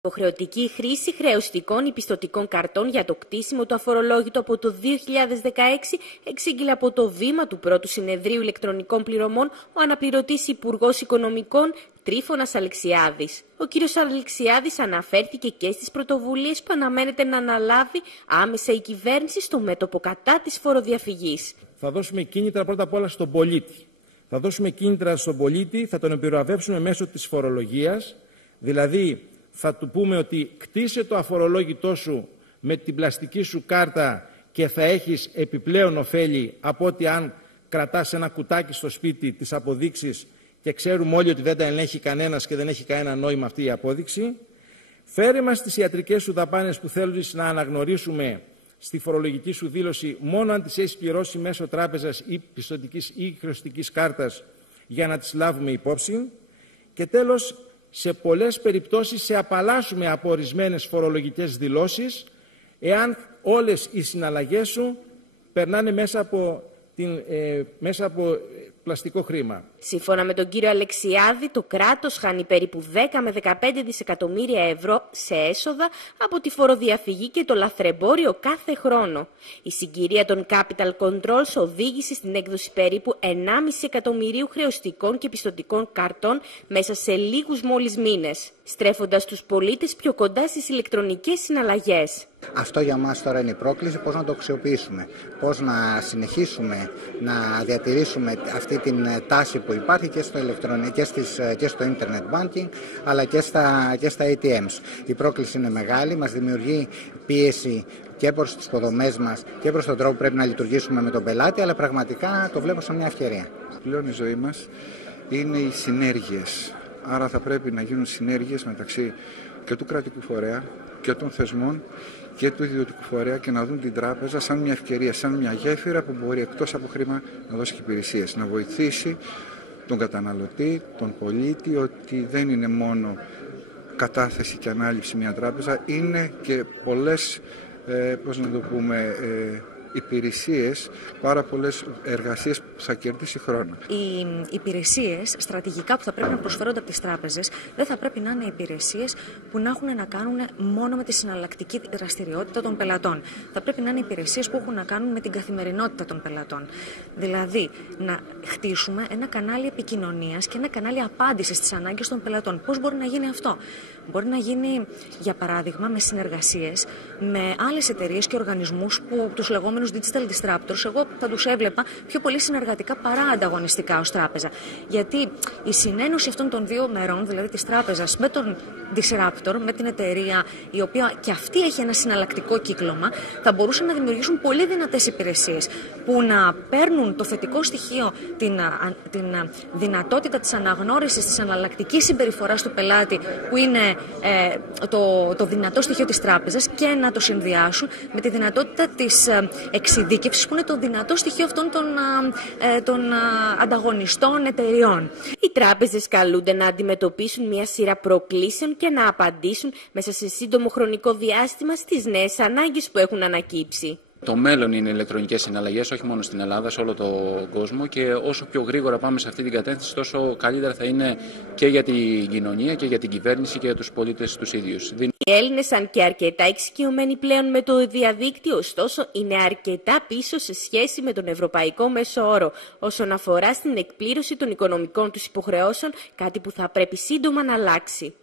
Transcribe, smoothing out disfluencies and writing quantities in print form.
Υποχρεωτική χρήση χρεωστικών ή πιστωτικών καρτών για το κτίσιμο του αφορολόγητου από το 2016 εξήγηλε από το βήμα του πρώτου συνεδρίου ηλεκτρονικών πληρωμών ο αναπληρωτής Υπουργός Οικονομικών Τρίφωνας Αλεξιάδης. Ο κ. Αλεξιάδης αναφέρθηκε και στις πρωτοβουλίες που αναμένεται να αναλάβει άμεσα η κυβέρνηση στο μέτωπο κατά της φοροδιαφυγής. Θα δώσουμε κίνητρα πρώτα απ' όλα στον πολίτη. Θα δώσουμε κίνητρα στον πολίτη, θα τον επιβραβεύσουμε μέσω της φορολογίας, δηλαδή θα του πούμε ότι κτίσε το αφορολόγητό σου με την πλαστική σου κάρτα και θα έχεις επιπλέον ωφέλη από ότι αν κρατάς ένα κουτάκι στο σπίτι τις αποδείξεις και ξέρουμε όλοι ότι δεν τα ελέγχει κανένας και δεν έχει κανένα νόημα αυτή η απόδειξη. Φέρε μας τις ιατρικές σου δαπάνες που θέλεις να αναγνωρίσουμε στη φορολογική σου δήλωση μόνο αν τις έχεις πληρώσει μέσω τράπεζας ή πιστωτικής ή χρεωστικής κάρτας για να τις λάβουμε υπόψη. Και τέλος, σε πολλές περιπτώσεις σε απαλλάσσουμε από ορισμένες φορολογικές δηλώσεις εάν όλες οι συναλλαγές σου περνάνε μέσα από πλαστικό χρήμα. Σύμφωνα με τον κύριο Αλεξιάδη, το κράτος χάνει περίπου 10 με 15 δισεκατομμύρια ευρώ σε έσοδα από τη φοροδιαφυγή και το λαθρεμπόριο κάθε χρόνο. Η συγκυρία των Capital Controls οδήγησε στην έκδοση περίπου 1,5 εκατομμυρίου χρεωστικών και πιστωτικών καρτών μέσα σε λίγους μόλις μήνες, στρέφοντας τους πολίτες πιο κοντά στις ηλεκτρονικές συναλλαγές. Αυτό για μας τώρα είναι η πρόκληση, πώς να το αξιοποιήσουμε, πώς να συνεχίσουμε να διατηρήσουμε αυτή την τάση που υπάρχει και στο internet banking αλλά και στα ATMs. Η πρόκληση είναι μεγάλη, μας δημιουργεί πίεση και προς τις υποδομές μας και προς τον τρόπο που πρέπει να λειτουργήσουμε με τον πελάτη, αλλά πραγματικά το βλέπω σαν μια ευκαιρία. Πλέον η ζωή μας είναι οι συνέργειες, άρα θα πρέπει να γίνουν συνέργειες μεταξύ και του κρατικού φορέα και των θεσμών και του ιδιωτικού φορέα και να δουν την τράπεζα σαν μια ευκαιρία, σαν μια γέφυρα που μπορεί εκτός από χρήμα να δώσει και υπηρεσίες, να βοηθήσει τον καταναλωτή, τον πολίτη, ότι δεν είναι μόνο κατάθεση και ανάληψη μια τράπεζα, είναι και πολλές, υπηρεσίες, πάρα πολλές εργασίες που θα κερδίσει χρόνο. Οι υπηρεσίες στρατηγικά που θα πρέπει να προσφέρονται από τις τράπεζες δεν θα πρέπει να είναι υπηρεσίες που να έχουν να κάνουν μόνο με τη συναλλακτική δραστηριότητα των πελατών. Θα πρέπει να είναι υπηρεσίες που έχουν να κάνουν με την καθημερινότητα των πελατών. Δηλαδή, να χτίσουμε ένα κανάλι επικοινωνίας και ένα κανάλι απάντησης στις ανάγκες των πελατών. Πώς μπορεί να γίνει αυτό? Μπορεί να γίνει, για παράδειγμα, με συνεργασίες με άλλες εταιρείες και οργανισμούς που τους λεγόμενους digital disruptors, εγώ θα τους έβλεπα πιο πολύ συνεργατικά παρά ανταγωνιστικά ως τράπεζα. Γιατί η συνένωση αυτών των δύο μερών, δηλαδή της τράπεζας με τον disruptor, με την εταιρεία, η οποία και αυτή έχει ένα συναλλακτικό κύκλωμα, θα μπορούσαν να δημιουργήσουν πολύ δυνατές υπηρεσίες που να παίρνουν το θετικό στοιχείο, την δυνατότητα της αναγνώρισης της αναλλακτικής συμπεριφοράς του πελάτη, που είναι το δυνατό στοιχείο της τράπεζας, και να το συνδυάσουν με τη δυνατότητα της εξειδίκευσης, που είναι το δυνατό στοιχείο αυτών των ανταγωνιστών εταιριών. Οι τράπεζες καλούνται να αντιμετωπίσουν μια σειρά προκλήσεων και να απαντήσουν μέσα σε σύντομο χρονικό διάστημα στις νέες ανάγκες που έχουν ανακύψει. Το μέλλον είναι οι ηλεκτρονικές συναλλαγές, όχι μόνο στην Ελλάδα, σε όλο τον κόσμο, και όσο πιο γρήγορα πάμε σε αυτή την κατεύθυνση, τόσο καλύτερα θα είναι και για την κοινωνία και για την κυβέρνηση και για τους πολίτες τους ίδιους. Οι Έλληνες, αν και αρκετά εξοικειωμένοι πλέον με το διαδίκτυο, ωστόσο είναι αρκετά πίσω σε σχέση με τον ευρωπαϊκό μέσο όρο όσον αφορά στην εκπλήρωση των οικονομικών τους υποχρεώσεων, κάτι που θα πρέπει σύντομα να αλλάξει.